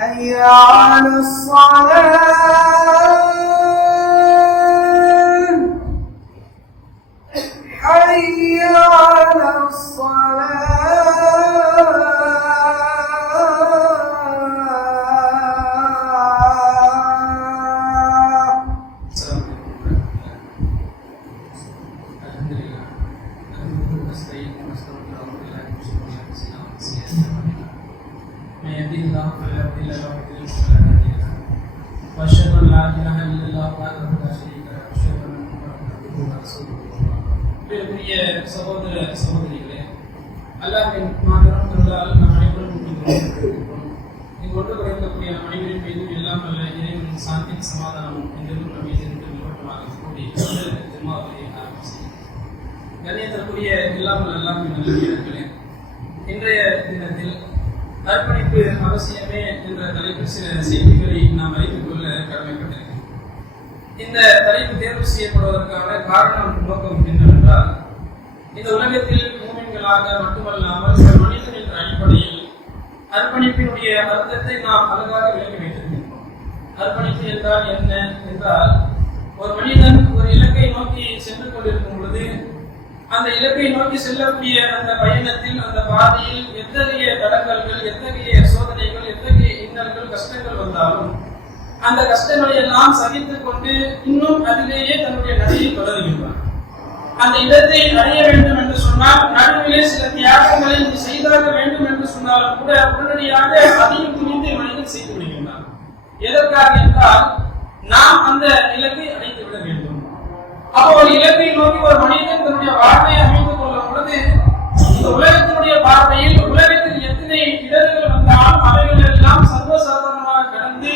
حي على الصلاة அல்லாஹ்வின் மாபெரும் கருளால் நம் அனைவரும் இங்கு ஒன்று குறைக்கக்கூடிய நம் அனைவரின் மீதும் எல்லாம் அல்ல சாந்தி சமாதானம் என்றும் நம் மீது இருந்து கூடி எல்லாம் எல்லாம் நல்லே இன்றைய தினத்தில் அர்ப்பணிப்பு அவசியமே என்ற தலைப்பில் சில செய்திகளை நாம் அறிந்து கொள்ள கடமைப்பட்டிருக்கிறோம். இந்த தலைப்பு தேர்வு செய்யப்படுவதற்கான காரணம் நோக்கம் என்னவென்றால் இந்த உலகத்தில் மூமின்களாக மட்டுமல்லாமல் ஒரு மனிதன் என்ற அடிப்படையில் அர்ப்பணிப்பினுடைய அர்த்தத்தை நாம் அழகாக விளக்கி வைத்திருக்கின்றோம். அர்ப்பணிப்பு என்றால் என்ன என்றால் ஒரு மனிதன் ஒரு இலக்கை நோக்கி சென்று கொண்டிருக்கும் பொழுது அந்த இலக்கை நோக்கி செல்லக்கூடிய அந்த பயணத்தில் அந்த பாதையில் எத்தகைய தடங்கல்கள் எத்தகைய சோதனைகள் எத்தகைய இன்னல்கள் கஷ்டங்கள் வந்தாலும் அந்த கஷ்டங்களை எல்லாம் சகித்துக் கொண்டு இன்னும் அதிலேயே தன்னுடைய நடையை தொடர்கின்றான். அந்த இடத்தை அடைய வேண்டும் என்று சொன்னால் நடுவிலே சில தியாகங்களை நீ செய்தாக வேண்டும் என்று சொன்னாலும் கூட உடனடியாக அதையும் துணிந்து மனிதன் செய்து விடுகின்றான் எதற்காக என்றால் நாம் அந்த இலக்கை அடைந்து விட வேண்டும். அப்போ ஒரு இலக்கை நோக்கி ஒரு மனிதன் தன்னுடைய வாழ்க்கையை அமைத்துக் கொள்ளும் பொழுது இந்த உலகத்தினுடைய பார்வையில் உலகத்தில் எத்தனை இடர்கள் வந்தாலும் அவைகள் எல்லாம் சர்வசாதாரணமாக கடந்து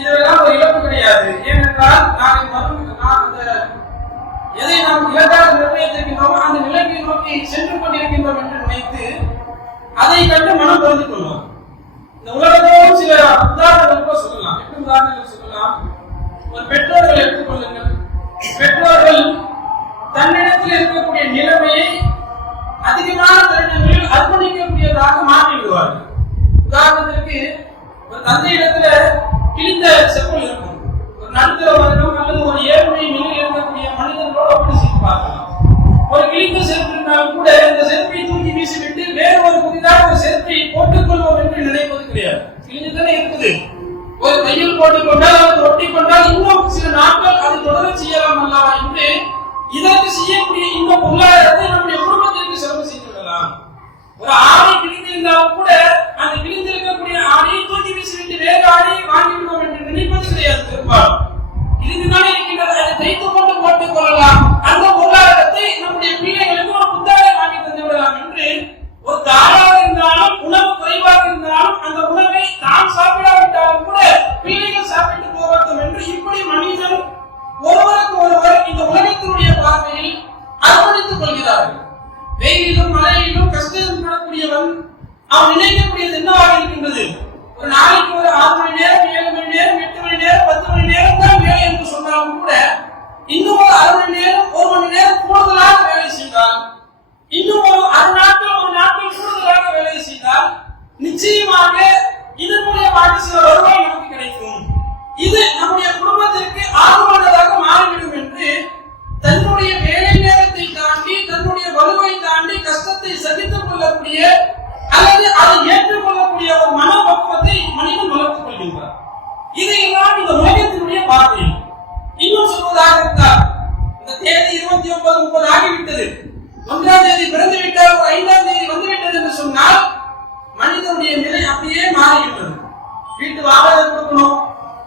இதெல்லாம் ஒரு இழப்பு கிடையாது. ஏன் இலக்காக அந்த நிலையை நோக்கி சென்று கொண்டிருக்கின்றோம் என்று நினைத்து அதை கண்டு மனம் பொருந்து கொள்வோம் இந்த உலகத்தோடு சில உதாரணங்கள் கூட சொல்லலாம். எப்படி உதாரணங்கள் சொல்லலாம்? ஒரு பெற்றோர்கள் எடுத்துக்கொள்ளுங்கள் பெற்றோர்கள் தன்னிடத்தில் இருக்கக்கூடிய நிலைமையை அதிகமான தருணங்களில் அர்ப்பணிக்கக்கூடியதாக மாற்றி விடுவார்கள் உதாரணத்திற்கு ஒரு தந்தையிடத்துல கிழிந்த செப்பல் இருக்கும். ஒரு நடுத்தர வருடம் அல்லது ஒரு ஏழ்மை நிலையில் இருக்கக்கூடிய மனிதர்களோடு அப்படி செய்து பார்க்கலாம் ஒரு கிழித்த செருப்பு இருந்தாலும் கூட இந்த செருப்பை தூக்கி வீசிவிட்டு வேறு ஒரு புதிதாக ஒரு செருப்பை போட்டுக்கொள்வோம் என்று நினைப்பது கிடையாது. கிழிஞ்சுதானே இருக்குது. ஒரு தையல் போட்டுக்கொண்டால் கொண்டால் அல்லது கொண்டால் இன்னும் சில நாட்கள் அது தொடர செய்யலாம் அல்லவா என்று இதற்கு செய்யக்கூடிய இந்த பொருளாதாரத்தை நம்முடைய குடும்பத்திற்கு செலவு செய்து விடலாம். ஒரு ஆடை கிழிந்திருந்தாலும் கூட அந்த கிழிந்திருக்கக்கூடிய ஆடையை தூக்கி வீசிவிட்டு வேறு ஆடையை வாங்கிவிடுவோம் என்று நினைப்பது கிடையாது பெரும்பாலும். கிழிந்துதானே இருக்கின்றது. அதை தைத்து கொண்டு போட்டுக் கொள்ளலாம். அந்த பொருளாதாரத்தை நம்முடைய பிள்ளைகளுக்கு ஒரு புத்தாடை வாங்கி தந்து விடலாம் என்று ஒரு தாராக இருந்தாலும் உணவு குறைவாக இருந்தாலும் அந்த உணவை நாம் சாப்பிடாவிட்டாலும் கூட பிள்ளைகள் சாப்பிட்டு போகட்டும் என்று இப்படி மனிதன் ஒருவருக்கு ஒருவர் இந்த உலகத்தினுடைய பார்வையில் அர்ப்பணித்துக் கொள்கிறார்கள். வெயிலிலும் மழையிலும் கஷ்டம் படக்கூடியவன் அவன் நினைக்கக்கூடியது என்னவாக இருக்கின்றது? ஒரு நாளைக்கு ஒரு ஆறு மணி நேரம் ஏழு மணி நேரம் எட்டு மணி நேரம் பத்து மணி நேரம் தான் வேலை என்று சொன்னாலும் கூட இன்னும் ஒரு அரை மணி நேரம் ஒரு மணி நேரம் கூடுதலாக வேலை செய்தால் இன்னும் ஒரு அரை நாட்கள் ஒரு நாட்கள் கூடுதலாக வேலை செய்தால் நிச்சயமாக இதன் மூலியமாக சில வருவாய் நமக்கு கிடைக்கும். இது நம்முடைய குடும்பத்திற்கு ஆர்வமானதாக மாறிவிடும் என்று தன்னுடைய வேலை நேரத்தை தாண்டி தன்னுடைய வலுவை தாண்டி கஷ்டத்தை சகித்துக் கொள்ளக்கூடிய அல்லது அதை ஏற்றுக்கொள்ளக்கூடிய ஒரு மனப்பக்குவத்தை மனிதன் வளர்த்துக் கொள்கின்றார் இதையெல்லாம் இந்த உலகத்தினுடைய பார்வை இன்னும் சொல்வதாக இருந்தால் இந்த தேதி இருபத்தி ஒன்பது முப்பது ஆகிவிட்டது. ஒன்றாம் தேதி பிறந்து விட்டால் ஒரு ஐந்தாம் தேதி வந்து விட்டது என்று சொன்னால் மனிதனுடைய நிலை அப்படியே மாறிவிட்டது. வீட்டு வாடகை கொடுக்கணும்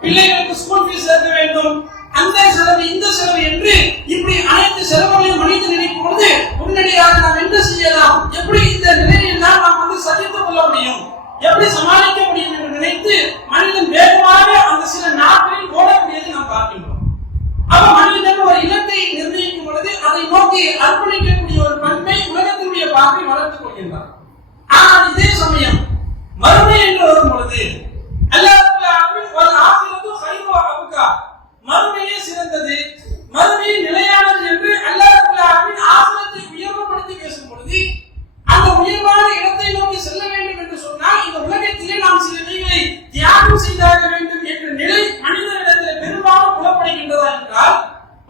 பிள்ளைகளுக்கு ஸ்கூல் ஃபீஸ் சேர்க்க வேண்டும் அந்த செலவு இந்த செலவு என்று இப்படி அனைத்து செலவுகளையும் மனிதன் நினைக்கும் பொழுது உடனடியாக நாம் என்ன செய்யலாம்? எப்படி இந்த நிலையில் நாம் வந்து சகித்துக் கொள்ள முடியும்? எப்படி சமாளிக்க முடியும் என்று நினைத்து மனிதன் வேகமாக அந்த சில நாட்களில் ஓடக்கூடியதை நாம் பார்க்கின்றோம். அப்ப மனிதன் ஒரு இலக்கை நிர்ணயிக்கும் பொழுது அதை நோக்கி அர்ப்பணிக்கக்கூடிய ஒரு பண்பை உலகத்தினுடைய பார்வை வளர்த்துக் கொள்கின்றார் ஆனால் இதே சமயம் மறுமை என்று வரும் பொழுது அல்லாஹ் ஒரு ஆசிரியத்து ஹைரு அபுகா மறுமையே சிறந்தது. மறுமையே நிலையானது என்று அல்லாஹ் ஆசனத்தை உயர்வுபடுத்தி பேசும் பொழுது அந்த உயர்வான இடத்தை நோக்கி செல்ல வேண்டும் என்று சொன்னால் இந்த உலகத்திலே நாம் சில நிலைகளை தியாகம் தியாகம் செய்தாக வேண்டும் என்ற நிலை மனிதனிடத்தில் பெரும்பாலும் புலப்படுகின்றதா என்றால்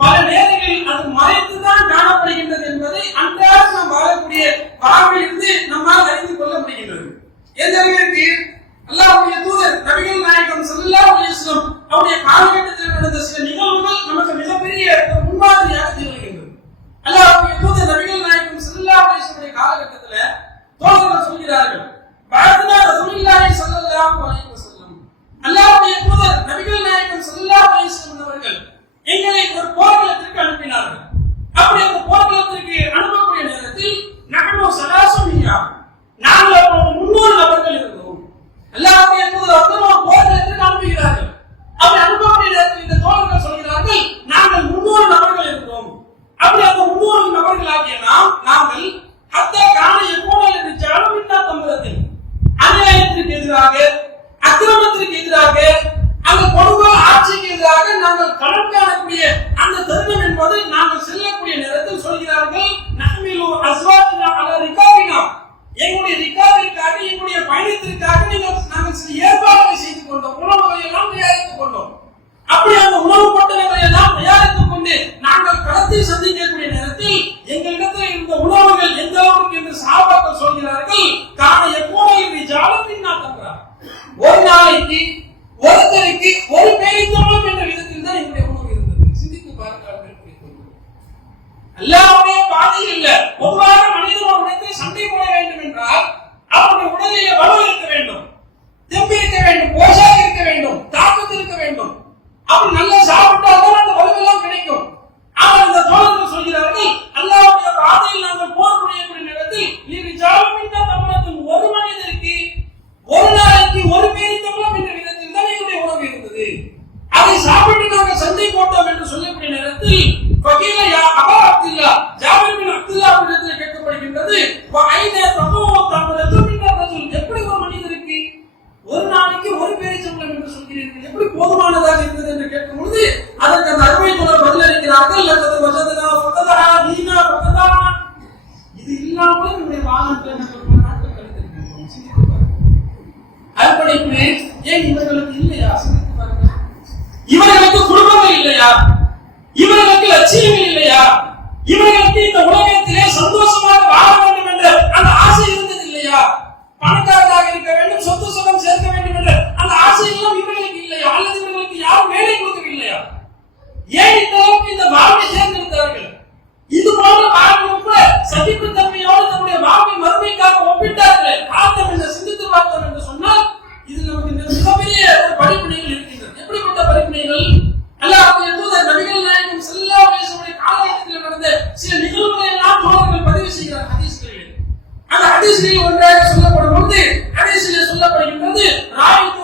பல நேரங்களில் அது மறைத்துதான் காணப்படுகின்றது என்பதை அன்றாடம் நாம் வாழக்கூடிய வாழ்விலிருந்து நம்மால் அறிந்து கொள்ள முடிகின்றது. எந்த அளவிற்கு அல்லாஹ்வுடைய தூதர் நபிகள் நாயகம் ஸல்லல்லாஹு அலைஹி வஸல்லம் அவருடைய காலகட்டத்தில் நடந்த சில நிகழ்வுகள் நமக்கு மிகப்பெரிய முன்மாதிரியாக திகழ்கின்றது அல்லாஹ்வுடைய தூதர் நபிகள் நாயகம் ஸல்லல்லாஹு அலைஹி வஸல்லம் காலகட்டத்தில் தோழர்கள் சொல்கிறார்கள் பாரதனா ரசூலுல்லாஹி ஸல்லல்லாஹு அலைஹி வஸல்லம் அல்லாஹ்வுடைய தூதர் நபிகள் நாயகம் ஸல்லல்லாஹு அலைஹி வஸல்லம் அவர்கள் எங்களை ஒரு போர்க்களத்திற்கு அனுப்பினார்கள் அப்படி அந்த போர்க்களத்திற்கு அனுப்பக்கூடிய நேரத்தில் நகனோ சலாசுமியா நாங்கள் அப்பொழுது முன்னூறு நபர்கள் இருந்தோம் அல்லாஹ்வுடைய தூதர் அவர்கள் ஒரு போர்க்களத்திற்கு அனுப்புகிறார்கள் அப்படி அனுப்பக்கூடிய நேரத்தில் இந்த தோழர்கள் சொல்கிறார்கள் நாங்கள் முன்னூறு நபர்கள் இருந்தோம் அப்படி அந்த முன்னூறு நபர்களாகிய நாம் நாங்கள் அத்த காண எப்போது என்று ஜானமில்லா தம்பரத்தில் அநியாயத்திற்கு எதிராக அக்கிரமத்திற்கு எதிராக அந்த கொடுங்கோல் ஆட்சிக்கு எதிராக நாங்கள் களம் காணக்கூடிய அந்த தருணம் என்பது நாங்கள் செல்லக்கூடிய நேரத்தில் சொல்கிறார்கள் நகமிலு அஸ்வாத்தினா அல ரிகாவினா எங்களுடைய அடையக்கூடிய பயணத்திற்காக நீங்கள் நாங்கள் சில ஏற்பாடுகளை செய்து கொண்டோம் உணவுகளை எல்லாம் தயாரித்துக் கொண்டோம் அப்படி அந்த உணவு பொட்டலங்களை எல்லாம் தயாரித்துக் கொண்டு நாங்கள் களத்தை சந்திக்கக்கூடிய நேரத்தில் எங்களிடத்தில் இருந்த உணவுகள் எந்த அளவுக்கு என்று சாபாக்கள் சொல்கிறார்கள் காண எப்போது என்று ஜாலம் நாட்டுகிறார் ஒரு நாளைக்கு ஒருத்தருக்கு ஒரு பேரித்தோளம் என்ற விதத்தில் தான் எங்களுடைய உணவு இருந்தது சிந்தித்து பாருங்கள் அல்லாவுடைய பாதையில் இல்ல. பொதுவாக மனிதன் ஒரு இடத்தில் சண்டை போட வேண்டும் என்றால் அவருடைய உடலிலே வலு இருக்க வேண்டும். தெம்பு இருக்க வேண்டும் போஷாக இருக்க வேண்டும் தாக்கத்து இருக்க வேண்டும். அவர் நல்லா சாப்பிட்டால் தான் அந்த வலுவெல்லாம் கிடைக்கும். ஆனால் இந்த தோழர்கள் சொல்கிறார்கள் அல்லாஹ் இவர்களுக்கு லட்சியங்கள் இல்லையா? இவர்களுக்கு இந்த உலகத்திலே சந்தோஷமாக வாழ வேண்டும் என்ற அந்த ஆசை இருந்தது இல்லையா? பணக்காரராக இருக்க வேண்டும் சொத்து சுகம் சேர்க்க வேண்டும் என்ற அந்த ஆசை எல்லாம் இவர்களுக்கு இல்லையா? அல்லது இவர்களுக்கு யாரும் வேலை கொடுக்கவில்லையா? ஏன் இந்த அளவுக்கு இந்த வாழ்வை சேர்ந்திருந்தார்கள் இது போன்ற வாழ்வும் கூட சகிப்புத்தன்மையோடு தன்னுடைய வாழ்வை மறுமைக்காக ஒப்பிட்டார்கள். பார்த்தோம் என்று சிந்தித்து பார்த்தோம் என்று சொன்னால் இது நமக்கு மிகப்பெரிய ஒரு படிப்பினைகள் இருக்கின்றன எப்படிப்பட்ட படிப்பினைகள்? அல்லாஹ்வுடைய தூதர் நபிகள் நாயகம் காலகட்டத்தில் நடந்த சில நிகழ்வுகளை எல்லாம் தோழர்கள் பதிவு செய்கிறார் ஹதீஸ்களில் அந்த ஹதீஸ்களில் ஒன்றாக சொல்லப்படும் பொழுது ஹதீஸிலே சொல்லப்படுகின்றது ராயித்து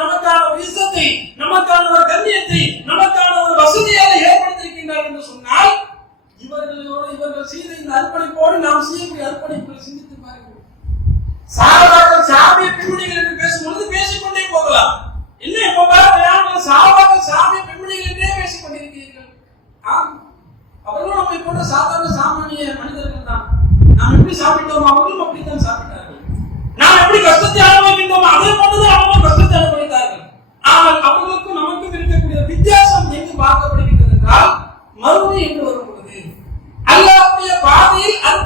நமக்கான ஒரு இசத்தை நமக்கான ஒரு கண்ணியத்தை நமக்கான என்று சொன்னால் இவர்கள் செய்த இந்த அர்ப்பணிப்போடு நாம் சிந்தித்து பாருங்கள். சாரதாக்கள் சாமிய பெண்மணிகள் என்று பேசும்பொழுது பேசிக்கொண்டே போகலாம். என்ன இப்ப பாருங்கள் சாரதாக்கள் சாமிய பெண்மணிகள் என்றே பேசிக் கொண்டிருக்கிறீர்கள் ஆம் அவர்களும் நம்மை போன்ற நாம் எப்படி சாப்பிட்டோம் அவர்களும் அப்படித்தான் சாப்பிட்டார்கள். அப்படி கஷ்டத்தை அனுபவிக்கின்றோம் அதே போன்றது அவங்க கஷ்டத்தை அனுபவித்தார்கள் ஆனால் அவர்களுக்கும் நமக்கும் இருக்கக்கூடிய வித்தியாசம் எங்கு பார்க்கப்படுகின்றது என்றால் மறுமை என்று வரும் பொழுது அல்லாவுடைய பாதையில் அந்த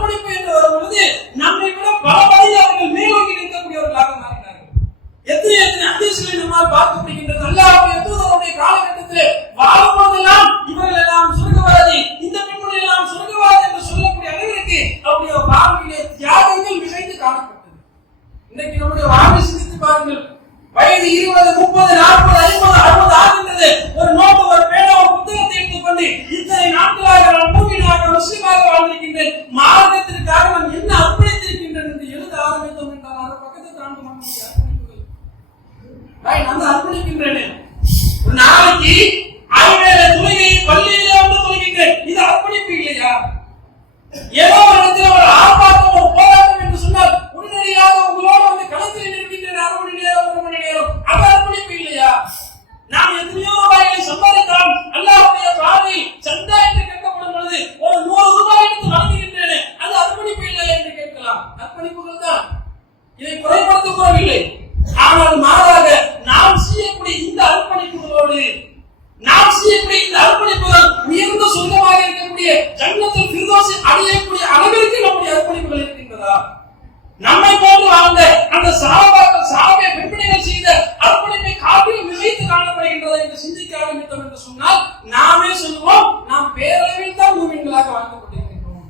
நேரத்தில் சிந்திக்க ஆரம்பித்தோம் என்று சொன்னால் நாமே சொல்லுவோம் நாம் பேரளவில் தான் மூமின்களாக வாழ்ந்து கொண்டிருக்கின்றோம்.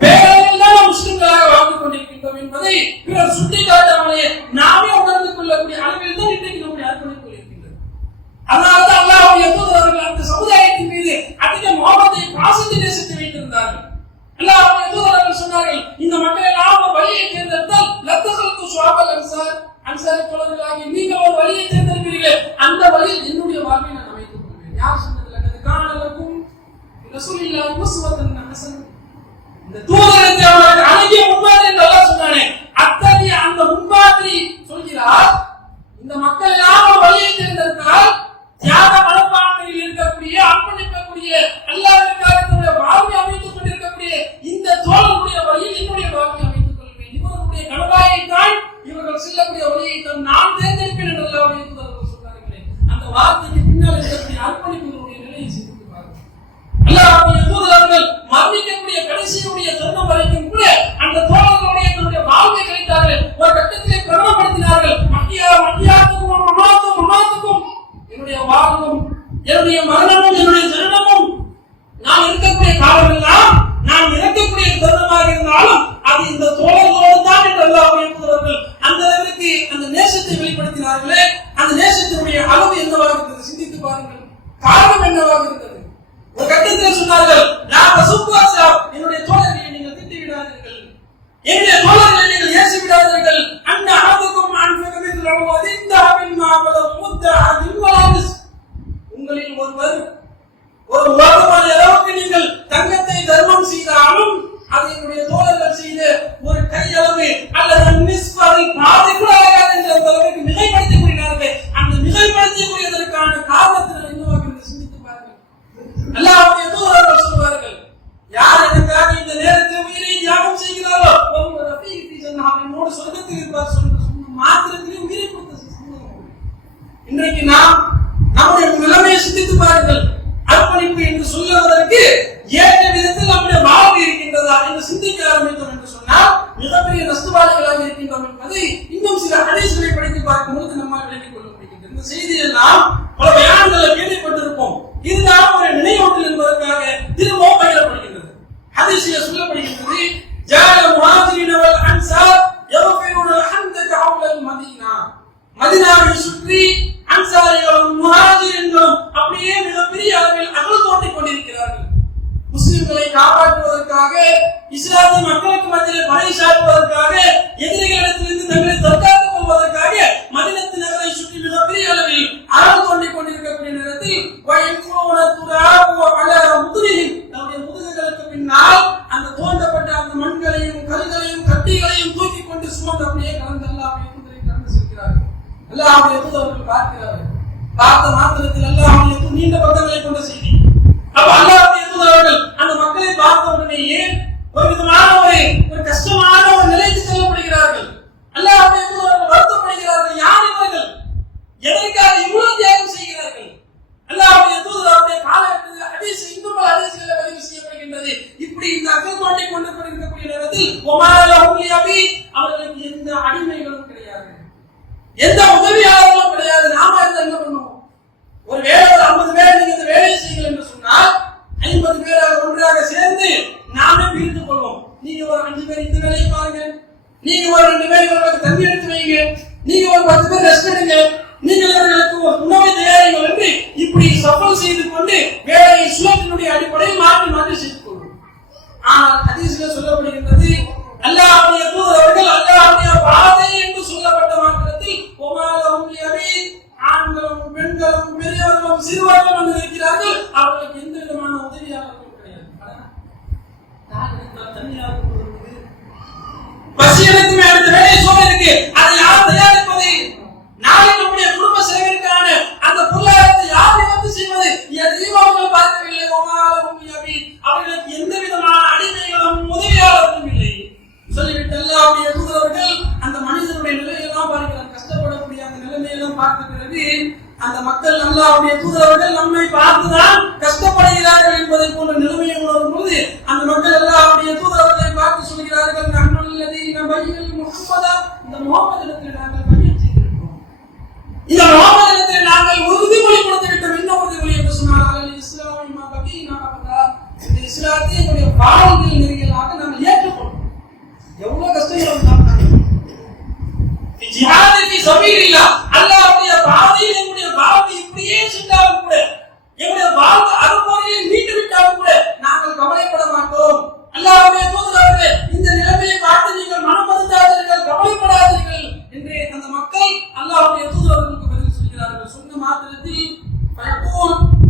பேரளவில் தான் முஸ்லிம்களாக வாழ்ந்து கொண்டிருக்கின்றோம் என்பதை பிறர் சுட்டிக்காட்ட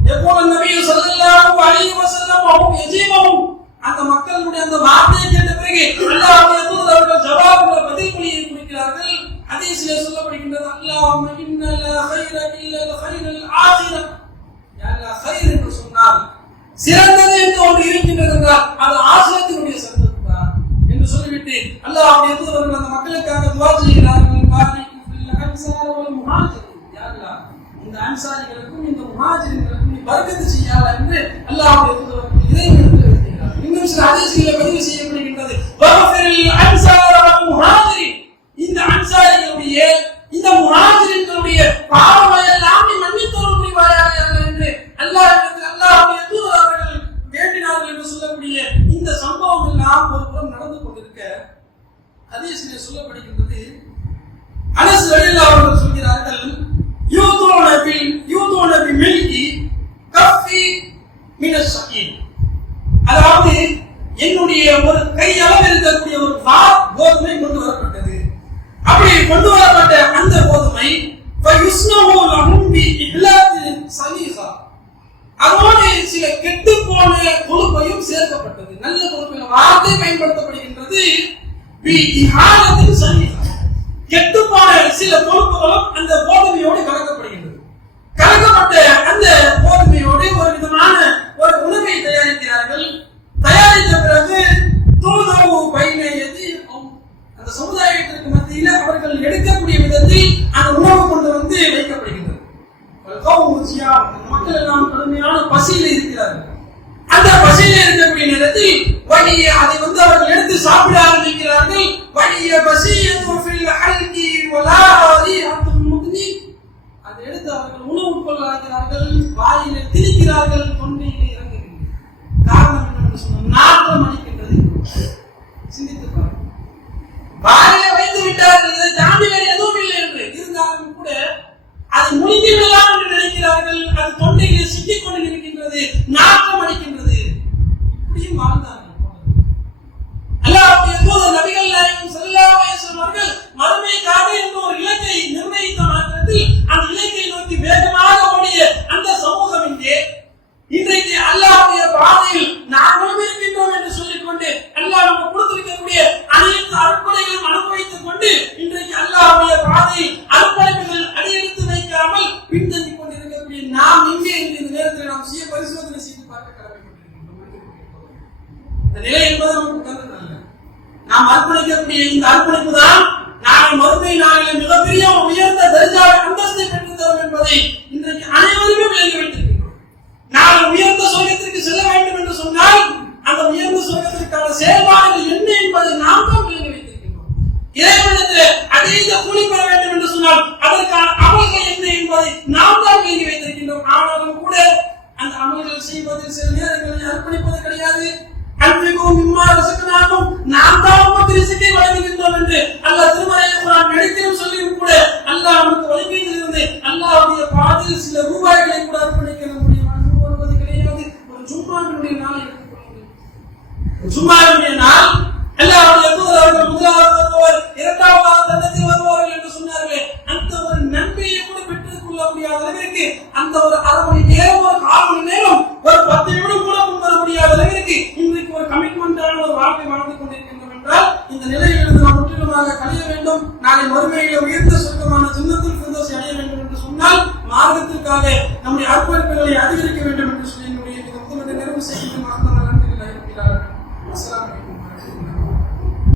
يقول النبي صلى الله عليه وسلم وهم يجيبهم இஹாலத்தில் சரி. கெட்டுப்பான சில கொழுப்புகளும் அந்த போதனையோடு கலக்கப்படுகின்றது. கலக்கப்பட்ட அந்த போதனையோடு ஒரு விதமான ஒரு உணவை தயாரிக்கிறார்கள். தயாரித்த பிறகு தூதரவு பயினை அந்த சமுதாயத்திற்கு மத்தியில் அவர்கள் எடுக்கக்கூடிய விதத்தில் அந்த உணவு கொண்டு வந்து வைக்கப்படுகின்றது. மக்கள் எல்லாம் கடுமையான பசியில் இருக்கிறார்கள். அந்த பசியில் இருக்கக்கூடிய நேரத்தில் வலிய அதை வந்து அவர்கள் எடுத்து சாப்பிட ஆரம்பிக்கிறார்கள். வலிய பசி அல்கி வலாரி முக்னி அதை எடுத்து அவர்கள் உணவு உட்கொள்கிறார்கள் வாயில திணிக்கிறார்கள் தொண்டையில இறங்குகின்றனர். காரணம் என்னன்னு சொன்னால் நாட்டம் அளிக்கின்றது நாம் சுய பரிசோதனை செய்து பார்க்க கடமைப்பட்டிருக்கின்றோம். இந்த நிலை என்பது நமக்கு தந்ததல்ல நாம் அர்ப்பணிக்கக்கூடிய இந்த அர்ப்பணிப்பு தான் நாளை மறுமை நாளில் மிகப்பெரிய உயர்ந்த தர்ஜாவை அந்தஸ்தை பெற்றுத் தரும் என்பதை இன்றைக்கு அனைவருமே விளங்கி வைத்திருக்கின்றோம். நாளை உயர்ந்த சொர்க்கத்திற்கு செல்ல வேண்டும் என்று சொன்னால் அந்த உயர்ந்த சொர்க்கத்திற்கான செயல்பாடுகள் என்ன என்பதை நாம் தான் விளங்கி வைத்திருக்கின்றோம். இறைவனத்தில் அதீத கூலி பெற வேண்டும் என்று சொன்னால் அதற்கான அமல்கள் என்ன என்பதை நாம் தான் விளங்கி வைத்திருக்கின்றோம். ஆனாலும் கூட அந்த அமல்கள் செய்வதில் சில நேரங்களில் அர்ப்பணிப்பது கிடையாது. அன்பிக்கும் இம்மா ரசக்கனாகும் நாம் தான் உமக்கு ரிசிக்கை வழங்குகின்றோம் என்று அல்லாஹ் திருமறையில் குரான் நடித்திலும் சொல்லியும் கூட அல்லாஹ்